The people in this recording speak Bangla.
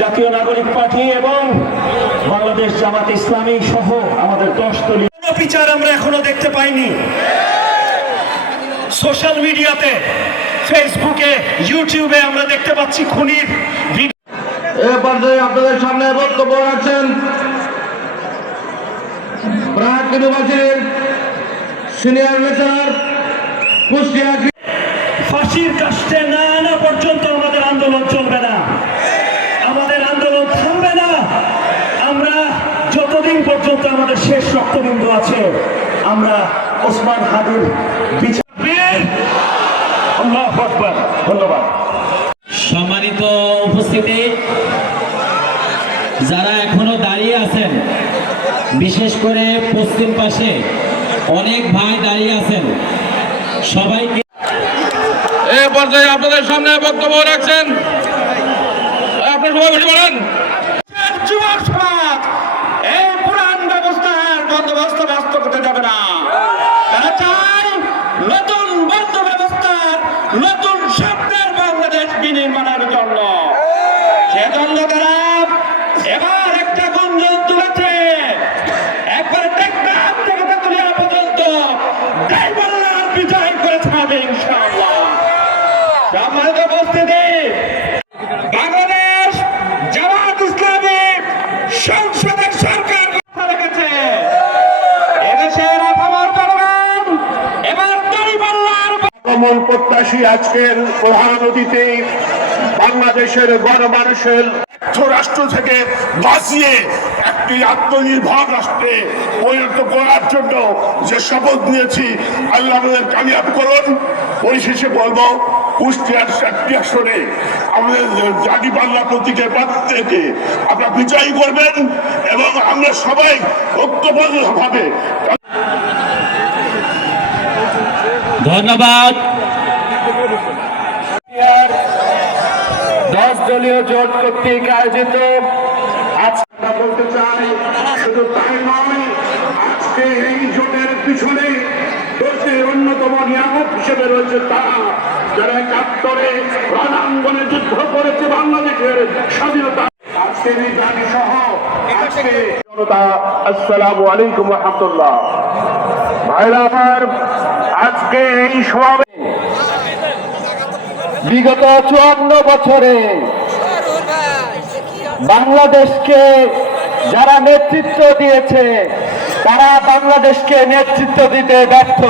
জাতীয় নাগরিক পার্টি এবং বাংলাদেশ জামাত ইসলামী সহ আমাদের 10 দলীয় বিচার আমরা এখনো দেখতে পাইনি। সোশ্যাল মিডিয়াতে, ফেসবুকে, ইউটিউবে আমরা দেখতে পাচ্ছি খুনির ভিডিও। এ পর্যায়ে আপনাদের সামনে বক্তব্য রাখছেন ব্র্যাক ইউনিভার্সিটির সিনিয়র লেকচারার কুষ্টিয়া। ফাঁসির কাস্টে না আনা পর্যন্ত আমাদের আন্দোলন চলবে না, আমাদের আন্দোলন থামবে না। আমরা যতদিন পর্যন্ত আমাদের শেষ রক্তবিন্দু আছে, আমরা ওসমান হাদির বিচার। আল্লাহু আকবার। ধন্যবাদ। সম্মানিত উপস্থিতি, যারা এখনো দাঁড়িয়ে আছেন, বিশেষ করে পশ্চিম পাশে অনেক ভাই দাঁড়িয়ে আছেন, সবাইকে এ পর্যায়ে আপনাদের সামনে বক্তব্য রাখছেন আপনার সবাই বসে বলেন। যুবক সমাজ এই পুরান ব্যবস্থার বন্দোবস্ত বাস্তব করতে যাবে না। তারা চায় নতুন বন্ধ ব্যবস্থার নতুন স্বপ্নের বাংলাদেশ বিনির্মাণের জন্য। সেজন্য তারা এবার একটা গুঞ্জন তুলেছে, একবার টেকনাফ থেকে তেতুলিয়া পর্যন্ত গাইবাল্লার বিজয় করে ছাড়বে ইনশাআল্লাহ। সম্মানিত উপস্থিতি, বাংলাদেশ জামাত ইসলামী সংসদের সরকার রেখেছে। এদেশের আপামর জনগণ এবার দাঁড়িপাল্লার আগমন প্রত্যাশী আজকের প্রধান অতিথি বাংলাদেশের গণমানুষের রাষ্ট্র থেকে বাঁচিয়ে একটি আত্মনির্ভর রাষ্ট্রে পরিণত করার জন্য যে শপথ নিয়েছি, আল্লাহ আমাদের কামিয়াব করুন। পরিশেষে বলবো, কুষ্টিয়ার 7টি আসনে আমাদের জাতি বাংলা প্রতীকের প্রার্থীকে আপনারা বিজয়ী করবেন এবং আমরা সবাই ঐক্যবদ্ধভাবে। ধন্যবাদ। 10 দলীয় জোট কর্তৃক আয়োজিত আজকে বলতে চাই, শুধু তাই নয়, আজকে এই জোটের পিছনে দেশের অন্যতম নিয়ামক হিসেবে রয়েছে তারা যারা 71-এ রণাঙ্গনে যুদ্ধ করেছে বাংলাদেশের স্বাধীনতা। আজকের এই জাতি সহ আজকে জনতা, আসসালামু আলাইকুম ওয়া রাহমাতুল্লাহ। ভাইরা আমার, আজকে এই সমাবেশ বিগত 54 বছরে বাংলাদেশকে যারা নেতৃত্ব দিয়েছে, তারা বাংলাদেশকে নেতৃত্ব দিতে ব্যর্থ।